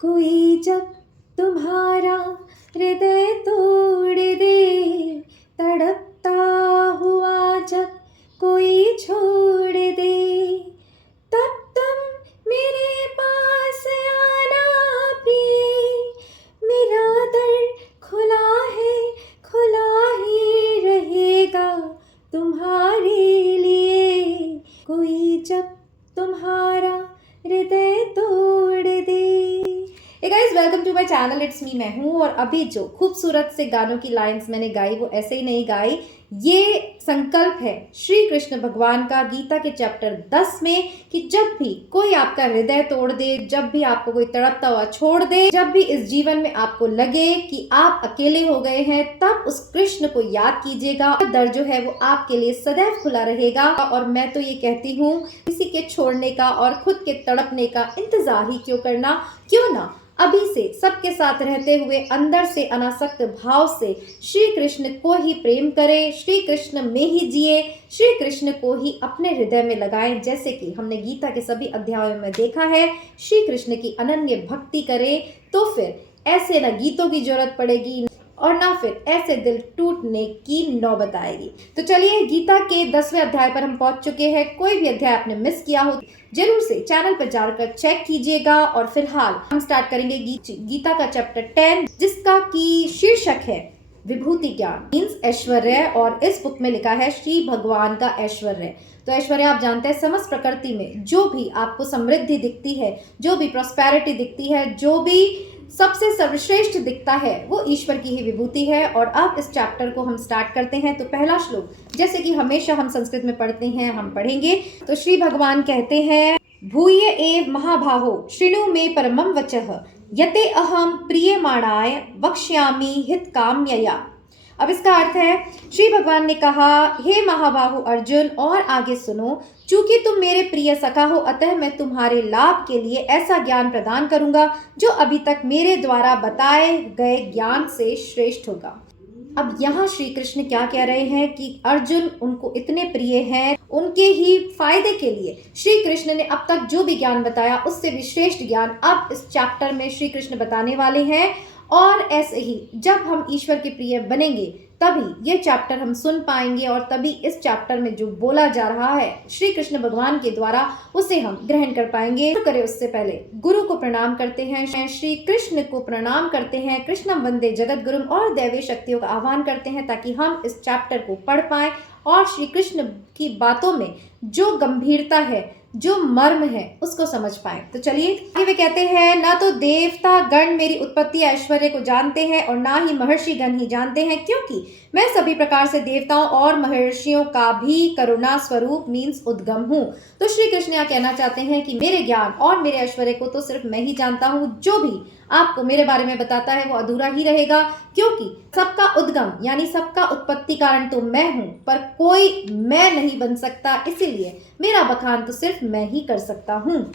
कोई जब तुम्हारा हृदय तोड़ दे, तड़पता हुआ जब कोई छोड़ दे, तब तुम मेरे पास आना प्रिय। मेरा दर खुला है, खुला ही रहेगा तुम्हारे लिए। कोई जब तुम्हारा हृदय तोड़ दे। Hey guys, welcome to my channel, it's me, मैं हूँ। और अभी जो खूबसूरत से गानों की लाइंस मैंने गाई वो ऐसे ही नहीं गाई, ये संकल्प है श्री कृष्ण भगवान का गीता के चैप्टर 10 में कि जब भी कोई आपका हृदय तोड़ दे, जब भी आपको कोई तड़पता हुआ छोड़ दे, जब भी इस जीवन में आपको लगे कि आप अकेले हो गए हैं, तब उस कृष्ण को याद कीजिएगा। दर जो है वो आपके लिए सदैव खुला रहेगा। और मैं तो ये कहती हूँ, किसी के छोड़ने का और खुद के तड़पने का इंतजार ही क्यों करना, क्यों ना अभी से सबके साथ रहते हुए अंदर से अनासक्त भाव से श्री कृष्ण को ही प्रेम करें, श्री कृष्ण में ही जिए, श्री कृष्ण को ही अपने हृदय में लगाएं। जैसे कि हमने गीता के सभी अध्यायों में देखा है, श्री कृष्ण की अनन्य भक्ति करें तो फिर ऐसे न गीतों की जरूरत पड़ेगी और ना फिर ऐसे दिल टूटने की नौबत आएगी। तो चलिए, गीता के 10वें अध्याय पर हम पहुंच चुके हैं। कोई भी अध्याय आपने मिस किया हो जरूर से चैनल पर जाकर चेक कीजिएगा। और फिलहाल हम स्टार्ट करेंगे गीता का चैप्टर 10, जिसका की शीर्षक है विभूति ज्ञान मीन्स ऐश्वर्य। और इस बुक में लिखा है श्री भगवान का ऐश्वर्य। तो ऐश्वर्य आप जानते हैं, समस्त प्रकृति में जो भी आपको समृद्धि दिखती है, जो भी प्रॉस्पेरिटी दिखती है, जो भी सबसे सर्वश्रेष्ठ दिखता है, वो ईश्वर की ही विभूति है। और अब इस चैप्टर को हम स्टार्ट करते हैं। तो पहला श्लोक, जैसे कि हमेशा हम संस्कृत में पढ़ते हैं, हम पढ़ेंगे। तो श्री भगवान कहते हैं, भूय एव महाबाहो शृणु मे परमं वचः यते अहम प्रियमाणाय वक्ष्यामि हित काम्यया। अब इसका अर्थ है, श्री भगवान ने कहा, हे महाबाहु अर्जुन, और आगे सुनो, चूंकि तुम मेरे प्रिय सखा हो, अतः मैं तुम्हारे लाभ के लिए ऐसा ज्ञान प्रदान करूंगा जो अभी तक मेरे द्वारा बताए गए ज्ञान से श्रेष्ठ होगा। अब यहाँ श्री कृष्ण क्या कह रहे हैं कि अर्जुन उनको इतने प्रिय हैं, उनके ही फायदे के लिए श्री कृष्ण ने अब तक जो भी ज्ञान बताया उससे भी श्रेष्ठ ज्ञान अब इस चैप्टर में श्री कृष्ण बताने वाले हैं। और ऐसे ही जब हम ईश्वर के प्रिय बनेंगे तभी ये चैप्टर हम सुन पाएंगे और तभी इस चैप्टर में जो बोला जा रहा है श्री कृष्ण भगवान के द्वारा उसे हम ग्रहण कर पाएंगे। तो करें उससे पहले गुरु को प्रणाम करते हैं, श्री कृष्ण को प्रणाम करते हैं, कृष्णम वंदे जगत गुरुम, और दैवीय शक्तियों का आह्वान करते हैं ताकि हम इस चैप्टर को पढ़ पाएं और श्री कृष्ण की बातों में जो गंभीरता है, जो मर्म है, उसको समझ पाए। तो चलिए, वे कहते हैं, ना तो देवता गण मेरी उत्पत्ति ऐश्वर्य को जानते हैं और ना ही महर्षि गण ही जानते हैं, क्योंकि मैं सभी प्रकार से देवताओं और महर्षियों का भी करुणा स्वरूप मीन्स उद्गम हूँ। तो श्री कृष्ण यहाँ कहना चाहते हैं कि मेरे ज्ञान और मेरे ऐश्वर्य को तो सिर्फ मैं ही जानता हूँ, जो भी आपको मेरे बारे में बताता है वो अधूरा ही रहेगा, क्योंकि सबका उद्गम यानी सबका उत्पत्ति कारण तो मैं हूँ, पर कोई मैं नहीं बन सकता, इसीलिए मेरा बखान तो सिर्फ मैं ही कर सकता हूँ।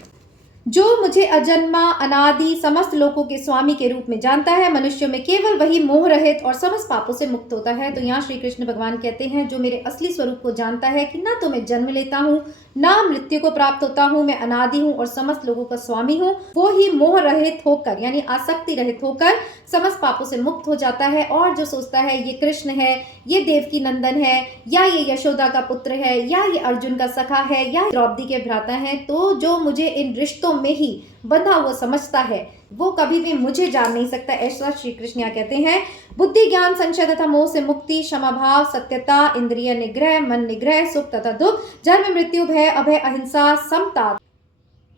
जो मुझे अजन्मा अनादि समस्त लोकों के स्वामी के रूप में जानता है, मनुष्यों में केवल वही मोह रहित और समस्त पापों से मुक्त होता है। तो यहाँ श्री कृष्ण भगवान कहते हैं, जो मेरे असली स्वरूप को जानता है कि ना तो मैं जन्म लेता हूँ, ना मृत्यु को प्राप्त होता हूँ, मैं अनादि हूँ और समस्त लोगों का स्वामी हूँ, वो ही मोह रहित होकर यानी आसक्ति रहित होकर समस्त पापों से मुक्त हो जाता है। और जो सोचता है ये कृष्ण है, ये देवकी नंदन है, या ये यशोदा का पुत्र है, या ये अर्जुन का सखा है, या द्रौपदी के भ्राता है, तो जो मुझे इन रिश्तों में ही बंधा हुआ समझता है वो कभी भी मुझे जान नहीं सकता। ऐसा श्री कृष्ण यहाँ कहते हैं। बुद्धि ज्ञान संशय तथा मोह से मुक्ति, क्षमा भाव, सत्यता, इंद्रिय निग्रह, मन निग्रह, सुख तथा दुख, जन्म मृत्यु, भय अभय, अहिंसा, समता,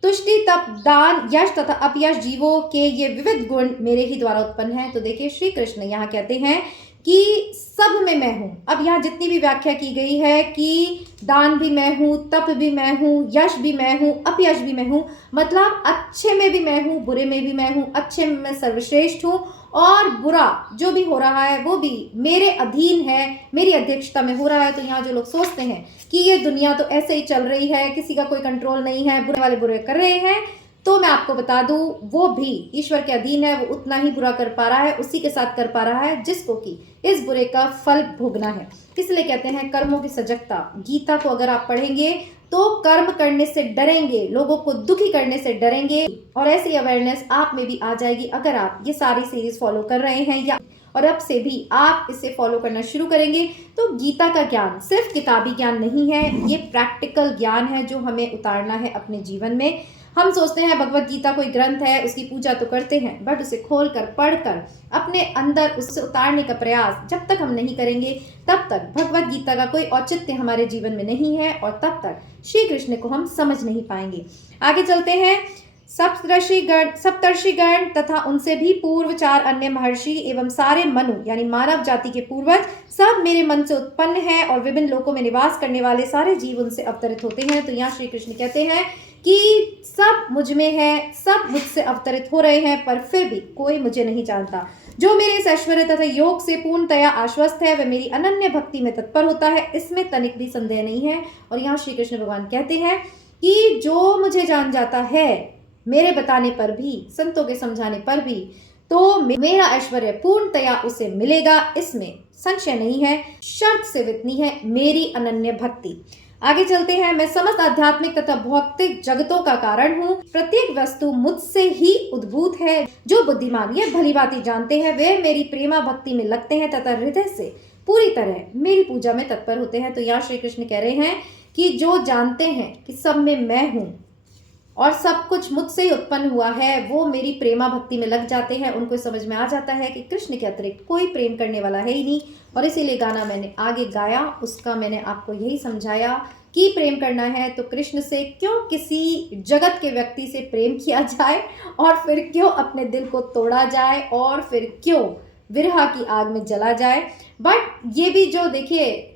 तुष्टि, तप, दान, यश तथा अपयश, जीवों के ये विविध गुण मेरे ही द्वारा उत्पन्न है। तो देखिए, श्री कृष्ण यहाँ कहते हैं कि सब में मैं हूँ। अब यहाँ जितनी भी व्याख्या की गई है कि दान भी मैं हूँ, तप भी मैं हूँ, यश भी मैं हूँ, अपयश भी मैं हूँ, मतलब अच्छे में भी मैं हूँ, बुरे में भी मैं हूँ, अच्छे में मैं सर्वश्रेष्ठ हूँ और बुरा जो भी हो रहा है वो भी मेरे अधीन है, मेरी अध्यक्षता में हो रहा है। तो यहाँ जो लोग सोचते हैं कि ये दुनिया तो ऐसे ही चल रही है, किसी का कोई कंट्रोल नहीं है, बुरे वाले बुरे कर रहे हैं, तो मैं आपको बता दूं, वो भी ईश्वर के अधीन है, वो उतना ही बुरा कर पा रहा है, उसी के साथ कर पा रहा है जिसको कि इस बुरे का फल भोगना है। इसलिए कहते हैं कर्मों की सजगता। गीता को अगर आप पढ़ेंगे तो कर्म करने से डरेंगे, लोगों को दुखी करने से डरेंगे, और ऐसी अवेयरनेस आप में भी आ जाएगी अगर आप ये सारी सीरीज फॉलो कर रहे हैं या और अब से भी आप इसे फॉलो करना शुरू करेंगे। तो गीता का ज्ञान सिर्फ किताबी ज्ञान नहीं है, ये प्रैक्टिकल ज्ञान है जो हमें उतारना है अपने जीवन में। हम सोचते हैं भगवत गीता कोई ग्रंथ है, उसकी पूजा तो करते हैं, बट उसे खोल कर पढ़ कर अपने अंदर उसे उतारने का प्रयास जब तक हम नहीं करेंगे तब तक भगवत गीता का कोई औचित्य हमारे जीवन में नहीं है, और तब तक श्री कृष्ण को हम समझ नहीं पाएंगे। आगे चलते हैं। सप्तर्षिगण तथा उनसे भी पूर्व 4 अन्य महर्षि एवं सारे मनु यानी मानव जाति के पूर्वज सब मेरे मन से उत्पन्न हैं, और विभिन्न लोकों में निवास करने वाले सारे जीव उनसे अवतरित होते हैं। तो यहाँ श्री कृष्ण कहते हैं कि सब मुझ में है, सब मुझसे अवतरित हो रहे हैं, पर फिर भी कोई मुझे नहीं जानता। जो मेरे इस ऐश्वर्य तथा योग से पूर्णतया आश्वस्त है, वह मेरी अनन्य भक्ति में तत्पर होता है, इसमें तनिक भी संदेह नहीं है। और यहाँ श्री कृष्ण भगवान कहते हैं कि जो मुझे जान जाता है मेरे बताने पर भी, संतों के समझाने पर भी, तो मेरा ऐश्वर्य पूर्णतया उसे मिलेगा, इसमें संशय नहीं है। शर्त सिर्फ इतनी है, मेरी अनन्य भक्ति। आगे चलते हैं। मैं समस्त आध्यात्मिक तथा भौतिक जगतों का कारण हूँ, प्रत्येक वस्तु मुझसे ही उद्भूत है। जो बुद्धिमान ये भली भांति जानते हैं वे मेरी प्रेमा भक्ति में लगते हैं तथा हृदय से पूरी तरह मेरी पूजा में तत्पर होते हैं। तो यहाँ श्री कृष्ण कह रहे हैं कि जो जानते हैं कि सब में मैं हूँ और सब कुछ मुझसे ही उत्पन्न हुआ है, वो मेरी प्रेमा भक्ति में लग जाते हैं। उनको समझ में आ जाता है कि कृष्ण के अतिरिक्त कोई प्रेम करने वाला है ही नहीं, और इसीलिए गाना मैंने आगे गाया, उसका मैंने आपको यही समझाया कि प्रेम करना है तो कृष्ण से क्यों किसी जगत के व्यक्ति से प्रेम किया जाए, और फिर क्यों अपने दिल को तोड़ा जाए, और फिर क्यों विरह की आग में जला जाए। बट ये भी जो देखिए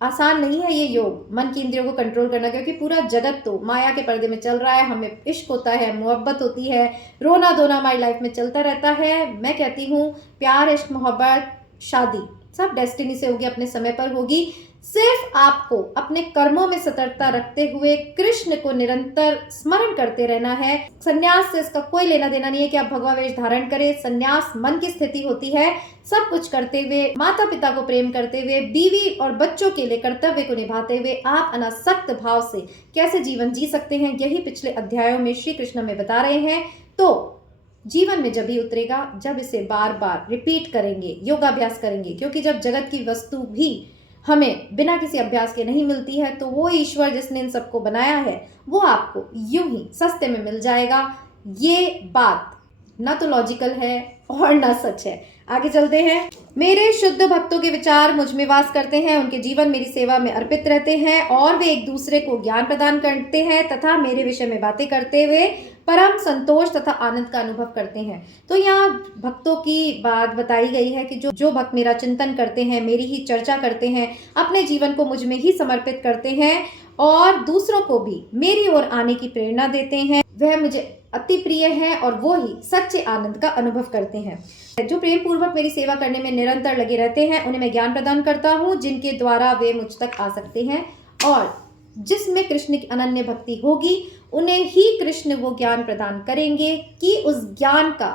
आसान नहीं है ये योग, मन की इंद्रियों को कंट्रोल करना, क्योंकि पूरा जगत तो माया के पर्दे में चल रहा है। हमें इश्क होता है, मोहब्बत होती है, रोना धोना हमारी लाइफ में चलता रहता है। मैं कहती हूँ प्यार, इश्क, मोहब्बत, शादी सब डेस्टिनी से होगी, अपने समय पर होगी। सिर्फ आपको अपने कर्मों में सतर्कता रखते हुए कृष्ण को निरंतर स्मरण करते रहना है। संन्यास से इसका कोई लेना देना नहीं है कि आप भगवा वेश धारण करें। संन्यास मन की स्थिति होती है, सब कुछ करते हुए, माता पिता को प्रेम करते हुए, बीवी और बच्चों के लिए कर्तव्य को निभाते हुए आप अनासक्त भाव से कैसे जीवन जी सकते हैं, यही पिछले अध्यायों में श्री कृष्ण में बता रहे हैं। तो जीवन में जब भी उतरेगा जब इसे बार बार रिपीट करेंगे, योगाभ्यास करेंगे, क्योंकि जब जगत की वस्तु भी हमें बिना किसी अभ्यास के नहीं मिलती है, तो वो ईश्वर जिसने इन सबको बनाया है वो आपको यूं ही सस्ते में मिल जाएगा। ये बात ना तो लॉजिकल है और ना सच है। आगे चलते हैं। मेरे शुद्ध भक्तों के विचार मुझ में वास करते हैं, उनके जीवन मेरी सेवा में अर्पित रहते हैं, और वे एक दूसरे को ज्ञान प्रदान करते हैं तथा मेरे विषय में बातें करते हुए परम संतोष तथा आनंद का अनुभव करते हैं। तो यहाँ भक्तों की बात बताई गई है कि जो भक्त मेरा चिंतन करते हैं, मेरी ही चर्चा करते हैं, अपने जीवन को मुझ में ही समर्पित करते हैं और दूसरों को भी मेरी ओर आने की प्रेरणा देते हैं, वह मुझे अति प्रिय है और वो ही सच्चे आनंद का अनुभव करते हैं। जो प्रेम पूर्वक मेरी सेवा करने में निरंतर लगे रहते हैं, उन्हें मैं ज्ञान प्रदान करता हूँ, जिनके द्वारा वे मुझ तक आ सकते हैं। और जिसमें कृष्ण की अनन्य भक्ति होगी उन्हें ही कृष्ण वो ज्ञान प्रदान करेंगे कि उस ज्ञान का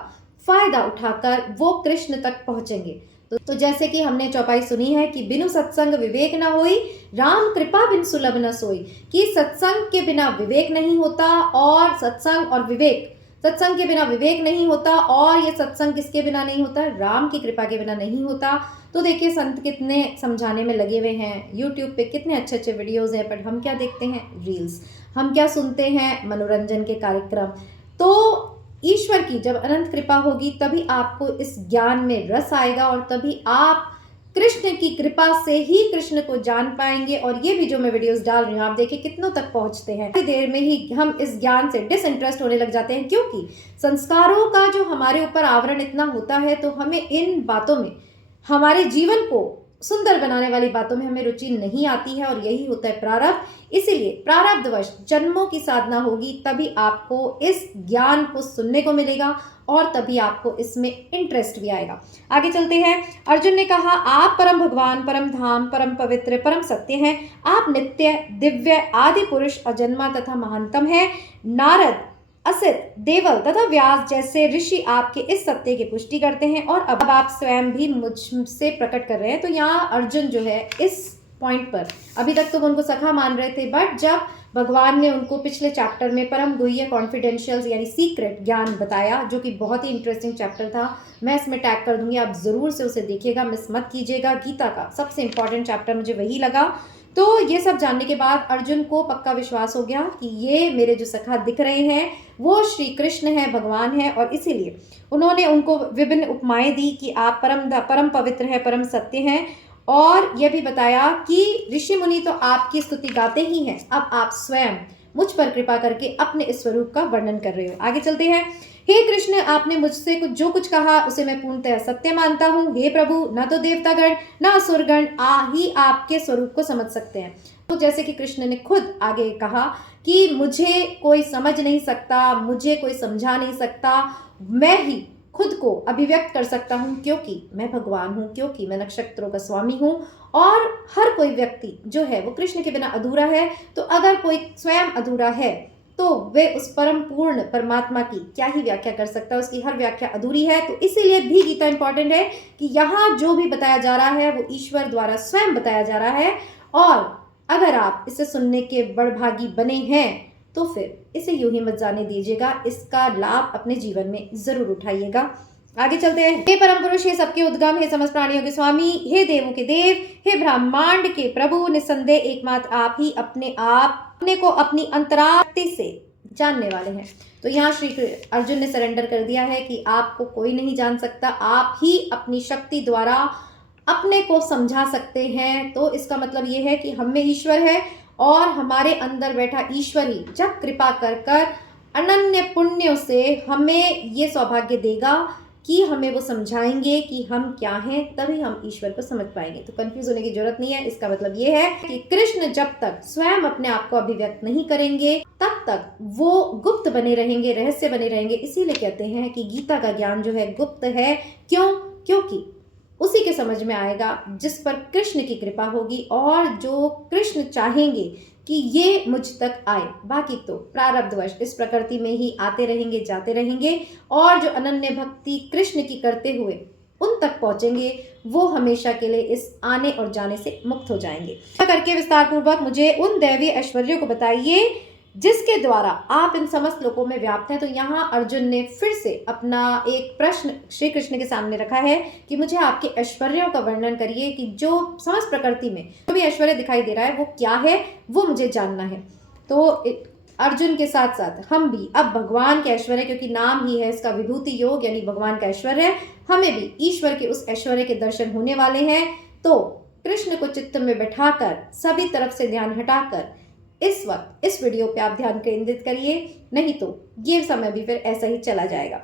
फायदा उठाकर वो कृष्ण तक पहुंचेंगे। तो जैसे कि हमने चौपाई सुनी है कि बिनु सत्संग विवेक न होई, राम कृपा बिन सुलभ न सोई, कि सत्संग के बिना विवेक नहीं होता, और सत्संग और विवेक, सत्संग के बिना विवेक नहीं होता, और ये सत्संग किसके बिना नहीं होता, राम की कृपा के बिना नहीं होता। तो देखिए संत कितने समझाने में लगे हुए हैं, यूट्यूब पे कितने अच्छे अच्छे वीडियोस हैं, बट हम क्या देखते हैं, रील्स। हम क्या सुनते हैं, मनोरंजन के कार्यक्रम। तो ईश्वर की जब अनंत कृपा होगी तभी आपको इस ज्ञान में रस आएगा, और तभी आप कृष्ण की कृपा से ही कृष्ण को जान पाएंगे। और ये भी जो मैं वीडियोस डाल रही हूँ, आप देखिए कितनों तक पहुँचते हैं। थोड़ी देर में ही हम इस ज्ञान से डिसइंटरेस्ट होने लग जाते हैं, क्योंकि संस्कारों का जो हमारे ऊपर आवरण इतना होता है, तो हमें इन बातों में, हमारे जीवन को सुंदर बनाने वाली बातों में हमें रुचि नहीं आती है, और यही होता है प्रारब्ध। इसीलिए प्रारब्धवश जन्मों की साधना होगी, तभी आपको इस ज्ञान को सुनने को मिलेगा, और तभी आपको इसमें इंटरेस्ट भी आएगा। आगे चलते हैं। अर्जुन ने कहा, आप परम भगवान, परम धाम, परम पवित्र, परम सत्य हैं। आप नित्य, दिव्य, आदि पुरुष, अजन्मा तथा महानतम हैं। नारद, असित, देवल तथा व्यास जैसे ऋषि आपके इस सत्य की पुष्टि करते हैं, और अब आप स्वयं भी मुझसे प्रकट कर रहे हैं। तो यहाँ अर्जुन जो है इस पॉइंट पर, अभी तक तो वो उनको सखा मान रहे थे, बट जब भगवान ने उनको पिछले चैप्टर में परम गुह्य कॉन्फिडेंशियल यानी सीक्रेट ज्ञान बताया, जो कि बहुत ही इंटरेस्टिंग चैप्टर था। मैं इसमें टैग कर दूंगी, आप ज़रूर से उसे देखिएगा, मिस मत कीजिएगा। गीता का सबसे इंपॉर्टेंट चैप्टर मुझे वही लगा। तो ये सब जानने के बाद अर्जुन को पक्का विश्वास हो गया कि ये मेरे जो सखा दिख रहे हैं वो श्री कृष्ण है, भगवान है, और इसीलिए उन्होंने उनको विभिन्न उपमाएं दी कि आप परम पवित्र है, परम सत्य हैं। और यह भी बताया कि ऋषि मुनि तो आपकी स्तुति गाते ही हैं, अब आप स्वयं मुझ पर कृपा करके अपने इस स्वरूप का वर्णन कर रहे हो। आगे चलते हैं। हे कृष्ण, आपने मुझसे जो कुछ कहा उसे मैं पूर्णतः सत्य मानता हूँ। हे प्रभु, न तो देवतागण न असुरगण ही आपके स्वरूप को समझ सकते हैं। तो जैसे कि कृष्ण ने खुद आगे कहा कि मुझे कोई समझ नहीं सकता, मुझे कोई समझा नहीं सकता, मैं ही खुद को अभिव्यक्त कर सकता हूँ, क्योंकि मैं भगवान हूँ, क्योंकि मैं नक्षत्रों का स्वामी हूँ। और हर कोई व्यक्ति जो है वो कृष्ण के बिना अधूरा है। तो अगर कोई स्वयं अधूरा है तो वे उस परम पूर्ण परमात्मा की क्या ही व्याख्या कर सकता है, उसकी हर व्याख्या अधूरी है। तो इसीलिए भी गीता इंपॉर्टेंट है कि यहाँ जो भी बताया जा रहा है वो ईश्वर द्वारा स्वयं बताया जा रहा है। और अगर आप इसे सुनने के बड़भागी बने हैं तो फिर इसे यूं ही मत जाने दीजिएगा, इसका लाभ अपने जीवन में जरूर उठाइएगा। आगे चलते हैं। हे परम पुरुष, हे सबके उद्गम, हे समस्त प्राणियों के स्वामी, हे देवों के देव, हे ब्रह्मांड के प्रभु, निस्संदेह एकमात्र आप ही अपने को अपनी अंतरात्मा से जानने वाले हैं। तो यहाँ श्री अर्जुन ने सरेंडर कर दिया है कि आपको कोई नहीं जान सकता, आप ही अपनी शक्ति द्वारा अपने को समझा सकते हैं। तो इसका मतलब ये है कि हम में ईश्वर है और हमारे अंदर बैठा ईश्वर ही जब कृपा कर कर अनन्य पुण्यों से हमें ये सौभाग्य देगा कि हमें वो समझाएंगे कि हम क्या हैं, तभी हम ईश्वर को समझ पाएंगे। तो कंफ्यूज होने की जरूरत नहीं है। इसका मतलब ये है कि कृष्ण जब तक स्वयं अपने आप को अभिव्यक्त नहीं करेंगे तब तक वो गुप्त बने रहेंगे, रहस्य बने रहेंगे। इसीलिए कहते हैं कि गीता का ज्ञान जो है गुप्त है। क्यों? क्योंकि उसी के समझ में आएगा जिस पर कृष्ण की कृपा होगी और जो कृष्ण चाहेंगे कि ये मुझ तक आए। बाकी तो प्रारब्धवश इस प्रकृति में ही आते रहेंगे, जाते रहेंगे, और जो अनन्य भक्ति कृष्ण की करते हुए उन तक पहुंचेंगे वो हमेशा के लिए इस आने और जाने से मुक्त हो जाएंगे। करके विस्तार पूर्वक मुझे उन दैवीय ऐश्वर्यों को बताइए जिसके द्वारा आप इन समस्त लोकों में व्याप्त हैं। तो यहाँ अर्जुन ने फिर से अपना एक प्रश्न श्री कृष्ण के सामने रखा है कि मुझे आपके ऐश्वर्यों का वर्णन करिए कि जो समस्त प्रकृति में जो भी ऐश्वर्य दिखाई दे रहा है वो क्या है, वो मुझे जानना है। तो अर्जुन के साथ साथ हम भी अब भगवान के ऐश्वर्य, क्योंकि नाम ही है इसका विभूति योग यानी भगवान का ऐश्वर्य, हमें भी ईश्वर के उस ऐश्वर्य के दर्शन होने वाले हैं। तो कृष्ण को चित्त में बैठाकर सभी तरफ से ध्यान हटाकर इस वक्त इस वीडियो पे आप ध्यान केंद्रित करिए, नहीं तो ये समय भी फिर ऐसा ही चला जाएगा।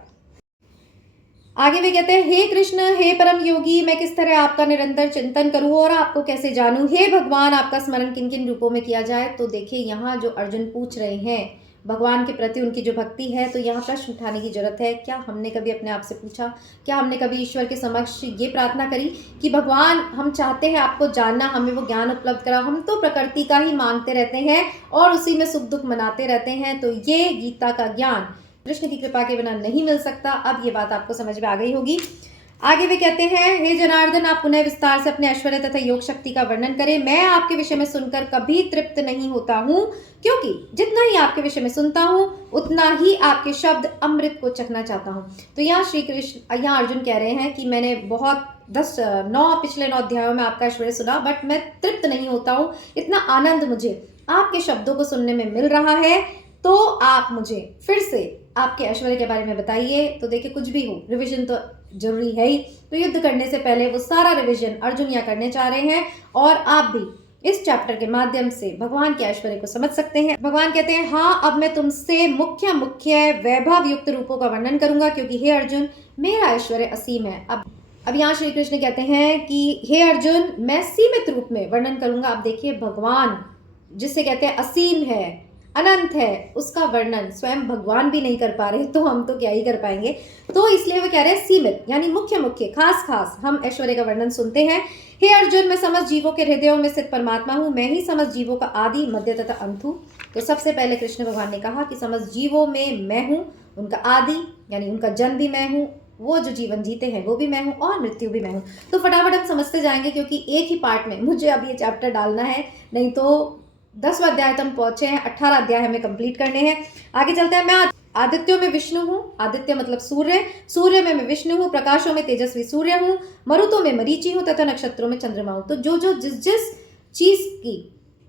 आगे भी कहते हैं, हे कृष्ण, हे परम योगी, मैं किस तरह आपका निरंतर चिंतन करूं और आपको कैसे जानूं। हे भगवान, आपका स्मरण किन किन रूपों में किया जाए। तो देखिए यहाँ जो अर्जुन पूछ रहे हैं भगवान के प्रति उनकी जो भक्ति है, तो यहाँ प्रश्न उठाने की जरूरत है। क्या हमने कभी अपने आप से पूछा, क्या हमने कभी ईश्वर के समक्ष ये प्रार्थना करी कि भगवान हम चाहते हैं आपको जानना, हमें वो ज्ञान उपलब्ध कराओ। हम तो प्रकृति का ही मांगते रहते हैं और उसी में सुख दुख मनाते रहते हैं। तो ये गीता का ज्ञान कृष्ण की कृपा के बिना नहीं मिल सकता। अब ये बात आपको समझ में आ गई होगी। आगे वे कहते हैं, हे जनार्दन, आप पुनः विस्तार से अपने ऐश्वर्य तथा योग शक्ति का वर्णन करें। मैं आपके विषय में सुनकर कभी तृप्त नहीं होता हूँ, क्योंकि जितना ही आपके विषय में सुनता हूँ उतना ही आपके शब्द अमृत को चखना चाहता हूँ। तो यहाँ श्री कृष्ण, यहाँ अर्जुन कह रहे हैं कि मैंने बहुत पिछले 9 अध्यायों में आपका ऐश्वर्य सुना, बट मैं तृप्त नहीं होता हूँ। इतना आनंद मुझे आपके शब्दों को सुनने में मिल रहा है। तो आप मुझे फिर से आपके ऐश्वर्य के बारे में बताइए। तो देखिए, कुछ भी हो रिवीजन तो जरूरी है ही। तो युद्ध करने से पहले वो सारा रिवीजन अर्जुन यहाँ करने चाह रहे हैं और आप भी इस चैप्टर के माध्यम से भगवान के ऐश्वर्य को समझ सकते हैं। भगवान कहते हैं, हाँ, अब मैं तुमसे मुख्य वैभव युक्त रूपों का वर्णन करूंगा, क्योंकि हे अर्जुन, मेरा ऐश्वर्य असीम है। अब यहाँ श्री कृष्ण कहते हैं कि हे अर्जुन, मैं सीमित रूप में वर्णन करूंगा। अब देखिए, भगवान जिसे कहते हैं असीम है, अनंत है, उसका वर्णन स्वयं भगवान भी नहीं कर पा रहे, तो हम तो क्या ही कर पाएंगे। तो इसलिए वो कह रहे हैं सीमित यानी मुख्य खास हम ऐश्वर्य का वर्णन सुनते हैं। हे अर्जुन, मैं समस्त जीवों के हृदयों में स्थित परमात्मा हूँ। मैं ही समस्त जीवों का आदि, मध्य तथा अंत हूँ। तो सबसे पहले कृष्ण भगवान ने कहा कि समस्त जीवों में मैं हूँ, उनका आदि यानी उनका जन्म भी मैं हूँ, वो जो जीवन जीते हैं वो भी मैं हूँ, और मृत्यु भी मैं हूँ। तो फटाफट हम समझते जाएंगे, क्योंकि एक ही पार्ट में मुझे अब ये चैप्टर डालना है, नहीं तो 10वां अध्याय तक पहुंचे हैं, 18 अध्याय हमें कंप्लीट करने हैं। आगे चलते हैं। मैं आदित्यों में विष्णु हूँ, आदित्य मतलब सूर्य, सूर्य में मैं विष्णु हूँ, प्रकाशों में तेजस्वी सूर्य हूँ, मरुतों में मरीचि हूँ तथा नक्षत्रों में चंद्रमा हूँ। तो जो जो जिस जिस चीज की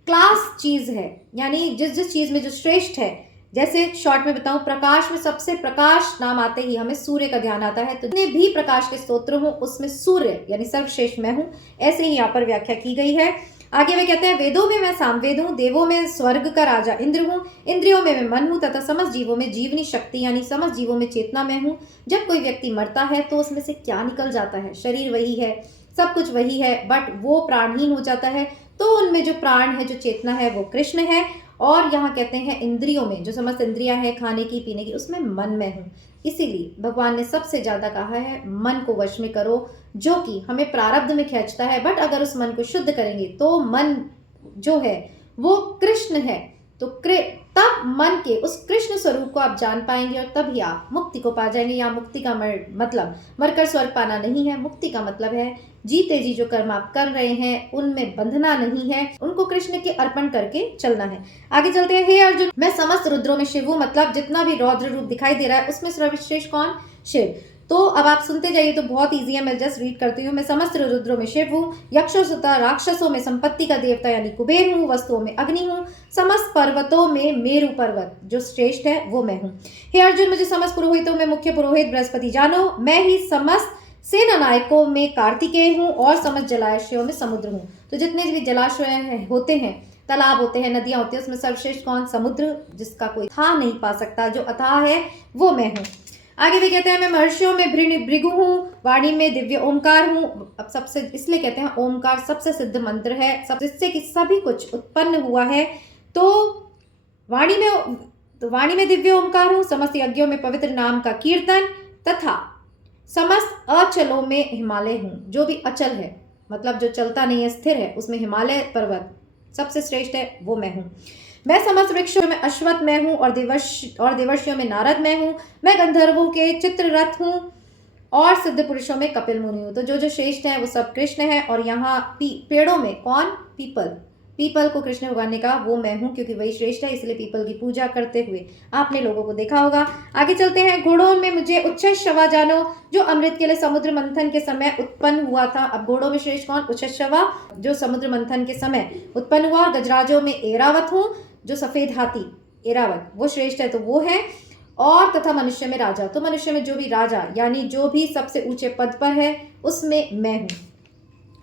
क्लास चीज है, यानी जिस जिस चीज में जो श्रेष्ठ है, जैसे शॉर्ट में बताऊं, प्रकाश में सबसे प्रकाश नाम आते ही हमें सूर्य का ध्यान आता है, तो जितने भी प्रकाश के स्तोत्र हो उसमें सूर्य यानी सर्वश्रेष्ठ मैं हूं, ऐसे ही यहाँ पर व्याख्या की गई है। आगे वे कहते हैं, वेदों में मैं सामवेद हूँ, देवों में स्वर्ग का राजा इंद्र हूँ, इंद्रियों में मैं मन हूँ तथा समस्त जीवों में जीवनी शक्ति यानी समस्त जीवों में चेतना मैं हूँ। जब कोई व्यक्ति मरता है तो उसमें से क्या निकल जाता है? शरीर वही है, सब कुछ वही है, बट वो प्राणहीन हो जाता है, तो उनमें जो प्राण है, जो चेतना है, वो कृष्ण है। और यहाँ कहते हैं इंद्रियों में, जो समस्त इंद्रियां हैं खाने की पीने की, उसमें मन में हूँ। इसीलिए भगवान ने सबसे ज्यादा कहा है मन को वश में करो, जो कि हमें प्रारब्ध में खींचता है, बट अगर उस मन को शुद्ध करेंगे तो मन जो है वो कृष्ण है। तो तब मन के उस कृष्ण स्वरूप को आप जान पाएंगे और तभी आप मुक्ति को पा जाएंगे। यहाँ मुक्ति का मतलब मरकर स्वर्ग पाना नहीं है। मुक्ति का मतलब है जीते जी जो कर्म आप कर रहे हैं उनमें बंधना नहीं है, उनको कृष्ण के अर्पण करके चलना है। आगे चलते हैं। हे अर्जुन, मैं समस्त रुद्रों में शिव हूँ, मतलब जितना भी रौद्र रूप दिखाई दे रहा है उसमें सर्वश्रेष्ठ कौन? शिव। तो अब आप सुनते जाइए, तो बहुत ईजी है, मैं जस्ट रीड करती हूँ। मैं समस्त रुद्रों में शिव हूँ, यक्षों तथा राक्षसों में संपत्ति का देवता यानी कुबेर हूँ, वस्तुओं में अग्नि हूँ, समस्त पर्वतों में मेरु पर्वत जो श्रेष्ठ है वो मैं हूँ। हे अर्जुन, मुझे समस्त पुरोहितों में मुख्य पुरोहित बृहस्पति जानो, मैं ही समस्त सेना नायकों में कार्तिकेय हूँ और समस्त जलाशयों में समुद्र हूँ। तो जितने भी जलाशय होते हैं, तालाब होते हैं, नदियां होती हैं, उसमें सर्वश्रेष्ठ कौन? समुद्र, जिसका कोई था नहीं पा सकता, जो अथाह है वो मैं हूँ। आगे भी कहते हैं, मैं महर्षियों में भृगु हूँ, वाणी में दिव्य ओमकार हूँ। अब सबसे इसलिए कहते हैं ओमकार सबसे सिद्ध मंत्र है, सब जिससे कि सभी कुछ उत्पन्न हुआ है। तो वाणी में दिव्य ओमकार हूँ, समस्त यज्ञों में पवित्र नाम का कीर्तन, तथा समस्त अचलों में हिमालय हूँ। जो भी अचल है मतलब जो चलता नहीं है, स्थिर है, उसमें हिमालय पर्वत सबसे श्रेष्ठ है, वो मैं हूँ। मैं समस्त वृक्षों में अश्वत्थ मैं हूँ और देवर्षियों में नारद मैं हूँ। मैं गंधर्वों के चित्ररथ हूँ और सिद्ध पुरुषों में कपिल मुनि हूँ। तो जो जो श्रेष्ठ है वो सब कृष्ण है। और यहाँ पेड़ों में कौन? पीपल को कृष्ण भगवान ने कहा वो मैं हूँ, क्योंकि वही श्रेष्ठ है, इसलिए पीपल की पूजा करते हुए आपने लोगों को देखा होगा। आगे चलते हैं। घोड़ों में मुझे उच्छ्ववा जानो, जो अमृत के लिए समुद्र मंथन के समय उत्पन्न हुआ था। अब घोड़ों में श्रेष्ठ कौन? उच्छ्ववा, जो समुद्र मंथन के समय उत्पन्न हुआ। गजराजों में ऐरावत हूँ, जो सफेद हाथी ऐरावत वो श्रेष्ठ है, तो वो है। और तथा मनुष्य में राजा, तो मनुष्य में जो भी राजा यानी जो भी सबसे ऊंचे पद पर है उसमें मैं हूँ।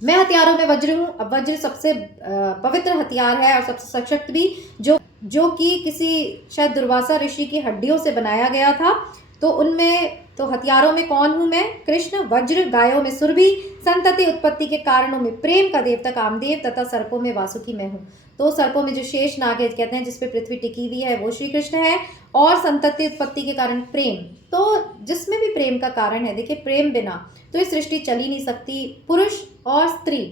मैं हथियारों में वज्र हूँ। अब वज्र सबसे पवित्र हथियार है और सबसे सशक्त भी, जो कि किसी शायद दुर्वासा ऋषि की हड्डियों से बनाया गया था। तो उनमें तो हथियारों में कौन हूँ मैं? कृष्ण। वज्र, गायों में सुरभि, संतति उत्पत्ति के कारणों में प्रेम का देवता कामदेव, तथा सर्पों में वासुकी मैं हूँ। तो सर्पों में जो शेष नाग कहते हैं जिसपे पृथ्वी टिकी हुई है वो श्री कृष्ण है। और संतति उत्पत्ति के कारण प्रेम, तो जिसमें भी प्रेम का कारण है, देखिए प्रेम बिना तो इस सृष्टि चल ही नहीं सकती। पुरुष और स्त्री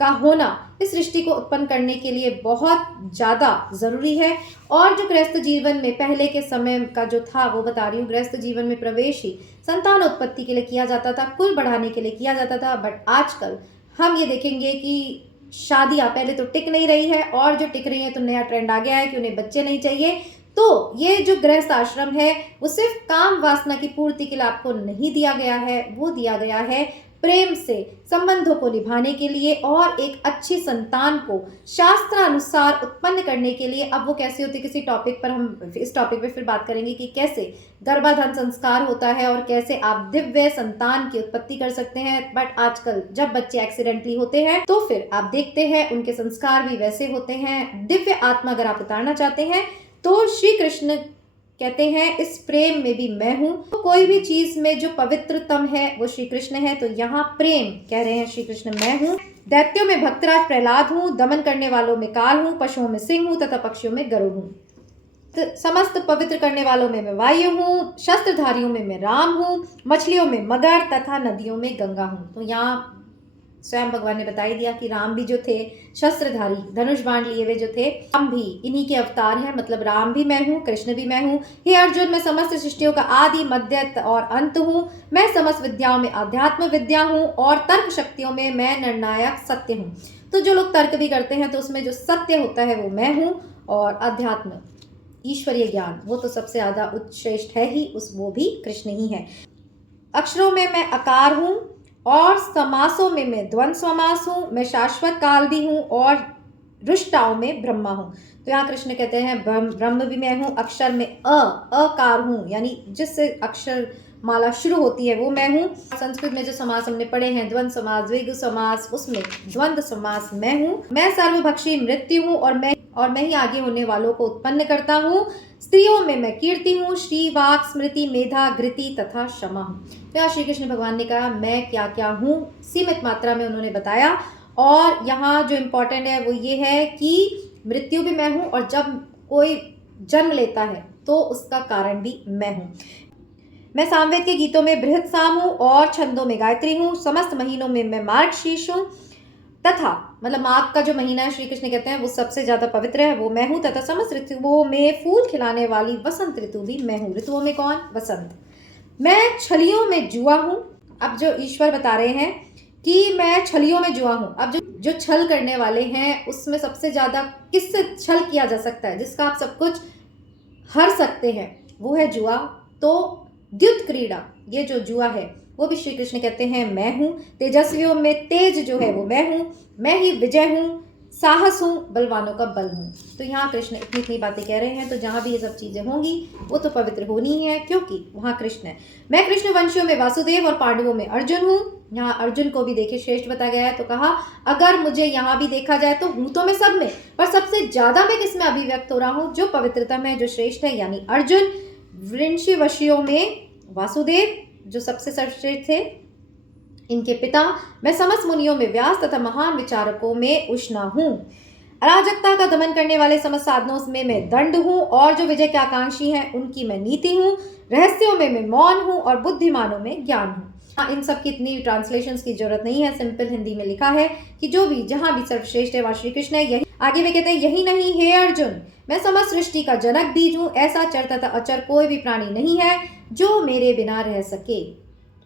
का होना इस सृष्टि को उत्पन्न करने के लिए बहुत ज़्यादा ज़रूरी है। और जो गृहस्थ जीवन में पहले के समय का जो था वो बता रही हूँ। गृहस्थ जीवन में प्रवेश ही संतान उत्पत्ति के लिए किया जाता था, कुल बढ़ाने के लिए किया जाता था। बट आजकल हम ये देखेंगे कि शादियाँ पहले तो टिक नहीं रही है, और जो टिक रही है तो नया ट्रेंड आ गया है कि उन्हें बच्चे नहीं चाहिए। तो ये जो गृहस्थ आश्रम है वो सिर्फ काम वासना की पूर्ति के लिए आपको नहीं दिया गया है, वो दिया गया है प्रेम से संबंधों को निभाने के लिए और एक अच्छी संतान को शास्त्रानुसार उत्पन्न करने के लिए। अब वो कैसे होती, किसी टॉपिक पर हम इस टॉपिक पे फिर बात करेंगे कि कैसे गर्भाधान संस्कार होता है और कैसे आप दिव्य संतान की उत्पत्ति कर सकते हैं। बट आजकल जब बच्चे एक्सीडेंटली होते हैं तो फिर आप देखते हैं उनके संस्कार भी वैसे होते हैं। दिव्य आत्मा अगर आप उतारना चाहते हैं तो श्री कृष्ण कहते हैं इस प्रेम में भी मैं हूँ। तो कोई भी चीज में जो पवित्रतम है वो श्री कृष्ण है। तो यहाँ प्रेम कह रहे हैं श्री कृष्ण मैं हूँ। दैत्यों में भक्तराज प्रहलाद हूँ, दमन करने वालों में काल हूँ, पशुओं में सिंह हूँ तथा पक्षियों में गरुड़ हूँ। तो समस्त पवित्र करने वालों में मैं वायु हूँ, शस्त्रधारियों में मैं राम हूँ, मछलियों में मगर तथा नदियों में गंगा हूँ। तो यहाँ स्वयं भगवान ने बता ही दिया कि राम भी जो थे शस्त्रधारी, धनुष बाण लिए हुए जो थे, राम भी इन्हीं के अवतार हैं। मतलब राम भी मैं हूँ, कृष्ण भी मैं हूँ। हे अर्जुन, मैं समस्त सृष्टियों का आदि, मध्य और अंत हूँ। मैं समस्त विद्याओं में अध्यात्म विद्या हूँ और तर्क शक्तियों में मैं निर्णायक सत्य हूँ। तो जो लोग तर्क भी करते हैं तो उसमें जो सत्य होता है वो मैं हूँ, और अध्यात्म ईश्वरीय ज्ञान वो तो सबसे ज़्यादा उत्श्रेष्ठ है ही, वो भी कृष्ण ही है। अक्षरों में मैं आकार हूँ और समासों में मैं द्वंद्व समास हूँ। मैं शाश्वत काल भी हूँ और रुष्टाओं में ब्रह्मा हूँ। तो यहाँ कृष्ण कहते हैं ब्रह्म भी मैं हूँ, अक्षर में अकार हूँ, यानी जिससे अक्षर माला शुरू होती है वो मैं हूँ। संस्कृत में जो समास हमने पढ़े हैं, द्वंद्व समास, द्विगु समास, उसमें द्वंद्व समास मैं हूँ। मैं सर्वभक्षी मृत्यु हूँ और मैं ही आगे होने वालों को उत्पन्न करता हूँ। स्त्रियों में मैं कीर्ति हूँ, श्री, वाक, स्मृति, मेधा, घृति तथा क्षमा हूँ। तो यहाँ श्री कृष्ण भगवान ने कहा मैं क्या क्या हूँ, सीमित मात्रा में उन्होंने बताया। और यहाँ जो इम्पोर्टेंट है वो ये है कि मृत्यु भी मैं हूँ, और जब कोई जन्म लेता है तो उसका कारण भी मैं हूँ। मैं सामवेद के गीतों में बृहत साम हूँ और छंदों में गायत्री हूँ। समस्त महीनों में मैं मार्गशीर्ष हूँ, तथा मतलब माघ का जो महीना है श्री कृष्ण कहते हैं वो सबसे ज्यादा पवित्र है, वो मैं हूँ। तथा समस्त ऋतुओं में फूल खिलाने वाली वसंत ऋतु भी मैं हूँ। ऋतुओं में कौन? वसंत। मैं छलियों में जुआ हूँ। अब जो ईश्वर बता रहे हैं कि मैं छलियों में जुआ हूँ। अब जो छल करने वाले हैं उसमें सबसे ज्यादा किससे छल किया जा सकता है, जिसका आप सब कुछ हर सकते हैं, वो है जुआ। तो द्युत क्रीड़ा, ये जो जुआ है वो भी श्री कृष्ण कहते हैं मैं हूँ। तेजस्वियों में तेज जो है वो मैं हूँ, मैं ही विजय हूँ, साहस हूँ, बलवानों का बल हूँ। तो यहाँ कृष्ण इतनी इतनी बातें कह रहे हैं, तो जहाँ भी ये सब चीजें होंगी वो तो पवित्र होनी ही है, क्योंकि वहाँ कृष्ण है। मैं कृष्ण वंशियों में वासुदेव और पांडवों में अर्जुन हूँ। यहाँ अर्जुन को भी देखिए श्रेष्ठ बताया गया है। तो कहा अगर मुझे यहाँ भी देखा जाए तो हूँ तो मैं सब में, पर सबसे ज्यादा मैं किसमें अभिव्यक्त हो रहा हूँ? जो पवित्रतम है, जो श्रेष्ठ है, यानी अर्जुन। वृंशिवशियों में वासुदेव जो सबसे सर्वश्रेष्ठ थे, इनके पिता। मैं समस्त मुनियों में व्यास तथा महान विचारकों में उष्णा हूँ। अराजकता का दमन करने वाले समस्त साधनों में मैं दंड हूँ, और जो विजय के आकांक्षी हैं उनकी मैं नीति हूँ। रहस्यों में मैं मौन हूँ और बुद्धिमानों में ज्ञान हूँ। इन सब की इतनी ट्रांसलेशंस की जरूरत नहीं है, सिंपल हिंदी में लिखा है कि जो भी जहाँ भी सर्वश्रेष्ठ है वहाँ श्री कृष्ण है। यही आगे वे कहते हैं यही नहीं हे अर्जुन, मैं समस्त सृष्टि का जनक बीज हूँ। ऐसा चर तथा अचर कोई भी प्राणी नहीं है जो मेरे बिना रह सके।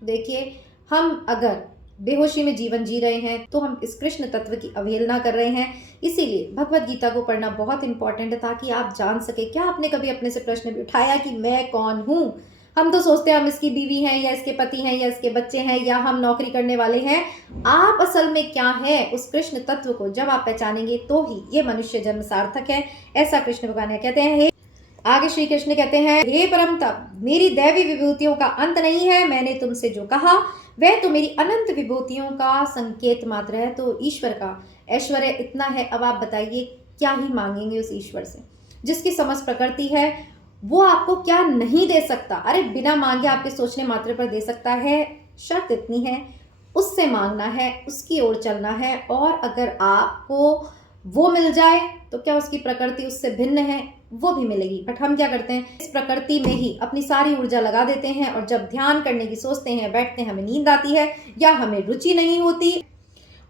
देखिए, हम अगर बेहोशी में जीवन जी रहे हैं तो हम इस कृष्ण तत्व की अवहेलना कर रहे हैं। इसीलिए भगवत गीता को पढ़ना बहुत इंपॉर्टेंट है, ताकि आप जान सके। क्या आपने कभी अपने से प्रश्न भी उठाया कि मैं कौन हूँ? हम तो सोचते हैं हम इसकी बीवी हैं, या इसके पति हैं, या इसके बच्चे हैं, या हम नौकरी करने वाले हैं। आप असल में क्या है? उस कृष्ण तत्व को जब आप पहचानेंगे तो ही ये मनुष्य जन्म सार्थक है। ऐसा कृष्ण भगवान कहते हैं। आगे श्री कृष्ण कहते हैं हे परम तप, मेरी दैवी विभूतियों का अंत नहीं है। मैंने तुमसे जो कहा वह तो मेरी अनंत विभूतियों का संकेत मात्र है। तो ईश्वर का ऐश्वर्य इतना है। अब आप बताइए क्या ही मांगेंगे उस ईश्वर से जिसकी समस्त प्रकृति है? वो आपको क्या नहीं दे सकता? अरे बिना मांगे आपके सोचने मात्र पर दे सकता है। शर्त इतनी है, उससे मांगना है, उसकी ओर चलना है। और अगर आपको वो मिल जाए तो क्या उसकी प्रकृति उससे भिन्न है? वो भी मिलेगी। बट हम क्या करते हैं, इस प्रकृति में ही अपनी सारी ऊर्जा लगा देते हैं, और जब ध्यान करने की सोचते हैं, बैठते हैं, हमें नींद आती है या हमें रुचि नहीं होती,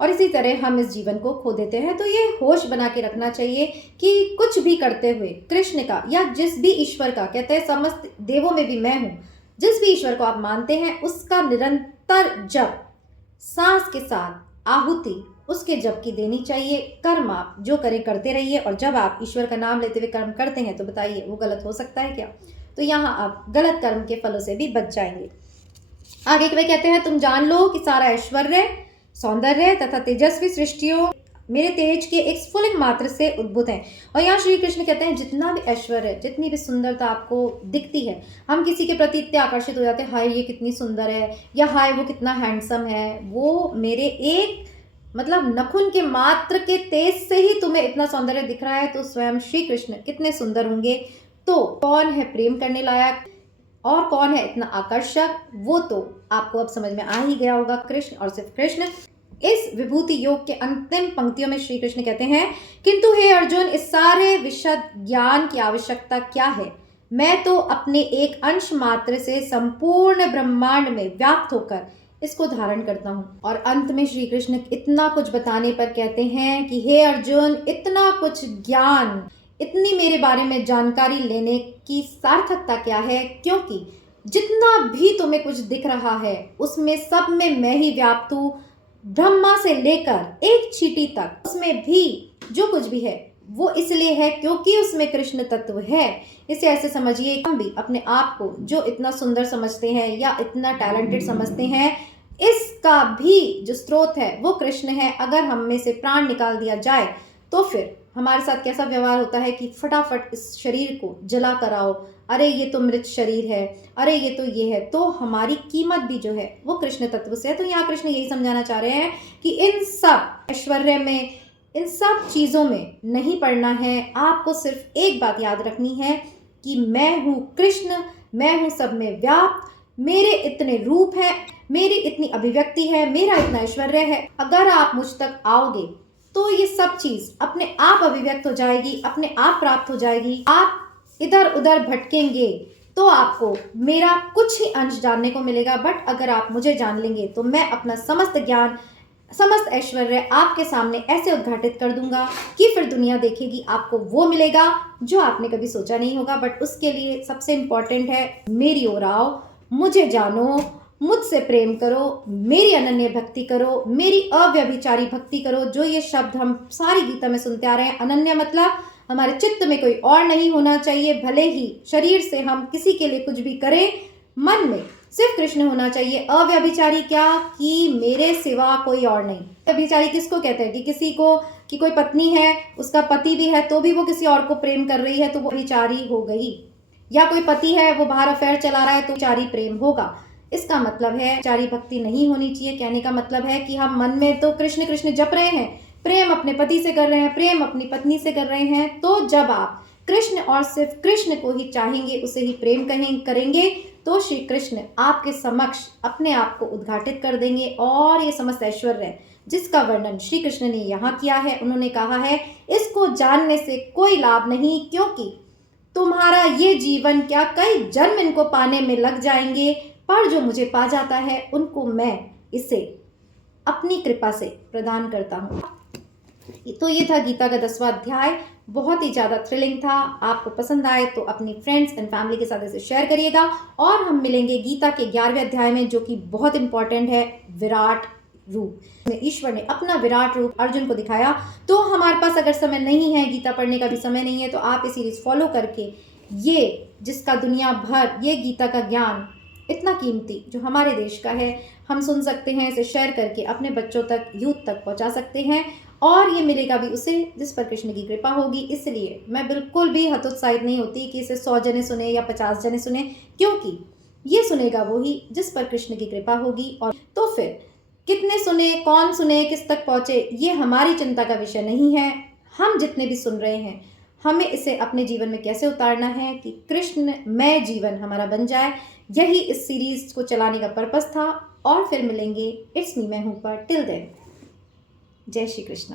और इसी तरह हम इस जीवन को खो देते हैं। तो ये होश बना के रखना चाहिए कि कुछ भी करते हुए कृष्ण का या जिस भी ईश्वर का, कहते हैं समस्त देवों में भी मैं हूँ, जिस भी ईश्वर को आप मानते हैं उसका निरंतर जप, सांस के साथ आहुति उसके जप की देनी चाहिए। कर्म आप जो करें करते रहिए, और जब आप ईश्वर का नाम लेते हुए कर्म करते हैं तो बताइए वो गलत हो सकता है क्या? तो यहाँ आप गलत कर्म के फलों से भी बच जाएंगे। आगे वे कहते हैं तुम जान लो कि सारा ऐश्वर्य, सौंदर्य तथा तेजस्वी सृष्टियों मेरे तेज के एक स्फुलिंग मात्र से उद्भूत हैं। और यहाँ श्री कृष्ण कहते हैं जितना भी ऐश्वर्य, जितनी भी सुंदरता आपको दिखती है, हम किसी के प्रति इतने आकर्षित हो जाते हैं, हाय ये कितनी सुंदर है, या हाय वो कितना हैंडसम है। वो मेरे एक मतलब नखुन के मात्र के तेज से ही तुम्हें इतना सौंदर्य दिख रहा है, तो स्वयं श्री कृष्ण कितने सुंदर होंगे। तो कौन है प्रेम करने लायक और कौन है इतना आकर्षक, वो तो आपको अब समझ में आ ही गया होगा। कृष्ण और सिर्फ कृष्ण। इस विभूति योग के अंतिम पंक्तियों में श्री कृष्ण कहते हैं किंतु हे अर्जुन, इस सारे विशद ज्ञान की आवश्यकता क्या है? मैं तो अपने एक अंश मात्र से संपूर्ण ब्रह्मांड में व्याप्त होकर इसको धारण करता हूँ। और अंत में श्री कृष्ण इतना कुछ बताने पर कहते हैं कि हे अर्जुन, इतना कुछ ज्ञान, इतनी मेरे बारे में जानकारी लेने की सार्थकता क्या है, क्योंकि जितना भी तुम्हें कुछ दिख रहा है उसमें सब में मैं ही व्याप्त हूँ। ब्रह्मा से लेकर एक चींटी तक, उसमें भी जो कुछ भी है वो इसलिए है क्योंकि उसमें कृष्ण तत्व है। इसे ऐसे समझिए, हम भी अपने आप को जो इतना सुंदर समझते हैं या इतना टैलेंटेड समझते हैं, इसका भी जो स्रोत है वो कृष्ण है। अगर हम में से प्राण निकाल दिया जाए तो फिर हमारे साथ कैसा व्यवहार होता है कि फटाफट इस शरीर को जला कर आओ, अरे ये तो मृत शरीर है, अरे ये तो ये है। तो हमारी कीमत भी जो है वो कृष्ण तत्व से है। तो यहाँ कृष्ण यही समझाना चाह रहे हैं कि इन सब ऐश्वर्य में, इन सब चीज़ों में नहीं पड़ना है। आपको सिर्फ एक बात याद रखनी है कि मैं हूँ कृष्ण, मैं हूँ सब में व्याप्त, मेरे इतने रूप हैं, मेरी इतनी अभिव्यक्ति है, मेरा इतना ऐश्वर्य है। अगर आप मुझ तक आओगे तो ये सब चीज़ अपने आप अभिव्यक्त हो जाएगी, अपने आप प्राप्त हो जाएगी। आप इधर उधर भटकेंगे तो आपको मेरा कुछ ही अंश जानने को मिलेगा, बट अगर आप मुझे जान लेंगे तो मैं अपना समस्त ज्ञान, समस्त ऐश्वर्य आपके सामने ऐसे उद्घाटित कर दूंगा कि फिर दुनिया देखेगी, आपको वो मिलेगा जो आपने कभी सोचा नहीं होगा। बट उसके लिए सबसे इम्पोर्टेंट है, मेरी ओर आओ, मुझे जानो, मुझसे प्रेम करो, मेरी अनन्य भक्ति करो, मेरी अव्यभिचारी भक्ति करो। जो ये शब्द हम सारी गीता में सुनते आ रहे हैं, अनन्य मतलब हमारे चित्त में कोई और नहीं होना चाहिए। भले ही शरीर से हम किसी के लिए कुछ भी करें, मन में सिर्फ कृष्ण होना चाहिए। अव्यभिचारी क्या, कि मेरे सिवा कोई और नहीं। व्यभिचारी किसको कहते हैं कि किसी को, कि कोई पत्नी है, उसका पति भी है तो भी वो किसी और को प्रेम कर रही है तो वो व्यभिचारी हो गई। या कोई पति है, वो बाहर अफेयर चला रहा है तो व्यभिचारी प्रेम होगा। इसका मतलब है व्यभिचारी भक्ति नहीं होनी चाहिए। कहने का मतलब है कि हम मन में तो कृष्ण कृष्ण जप रहे हैं, प्रेम अपने पति से कर रहे हैं, प्रेम अपनी पत्नी से कर रहे हैं। तो जब आप कृष्ण और सिर्फ कृष्ण को ही चाहेंगे, उसे ही प्रेम करेंगे, तो श्री कृष्ण आपके समक्ष अपने आप को उद्घाटित कर देंगे। और ये समस्त ऐश्वर्य जिसका वर्णन श्री कृष्ण ने यहाँ किया है, उन्होंने कहा है इसको जानने से कोई लाभ नहीं, क्योंकि तुम्हारा ये जीवन क्या, कई जन्म इनको पाने में लग जाएंगे, पर जो मुझे पा जाता है उनको मैं इसे अपनी कृपा से प्रदान करता हूँ। तो ये था गीता का 10वां अध्याय। बहुत ही ज़्यादा थ्रिलिंग था। आपको पसंद आए तो अपनी फ्रेंड्स एंड फैमिली के साथ इसे शेयर करिएगा। और हम मिलेंगे गीता के 11वें अध्याय में, जो कि बहुत इंपॉर्टेंट है, विराट रूप। ईश्वर ने अपना विराट रूप अर्जुन को दिखाया। तो हमारे पास अगर समय नहीं है, गीता पढ़ने का भी समय नहीं है, तो आप ये सीरीज फॉलो करके ये जिसका दुनिया भर ये गीता का ज्ञान इतना कीमती जो हमारे देश का है, हम सुन सकते हैं, इसे शेयर करके अपने बच्चों तक, यूथ तक पहुंचा सकते हैं। और ये मिलेगा भी उसे जिस पर कृष्ण की कृपा होगी। इसलिए मैं बिल्कुल भी हतोत्साहित नहीं होती कि इसे 100 जने सुने या 50 जने सुने, क्योंकि ये सुनेगा वो ही जिस पर कृष्ण की कृपा होगी। और तो फिर कितने सुने, कौन सुने, किस तक पहुँचे, ये हमारी चिंता का विषय नहीं है। हम जितने भी सुन रहे हैं, हमें इसे अपने जीवन में कैसे उतारना है कि कृष्णमय जीवन हमारा बन जाए। यही इस सीरीज को चलाने का पर्पस था। और फिर मिलेंगे इट्स मी मैं हूँ पर। टिल देन, जय श्री कृष्ण।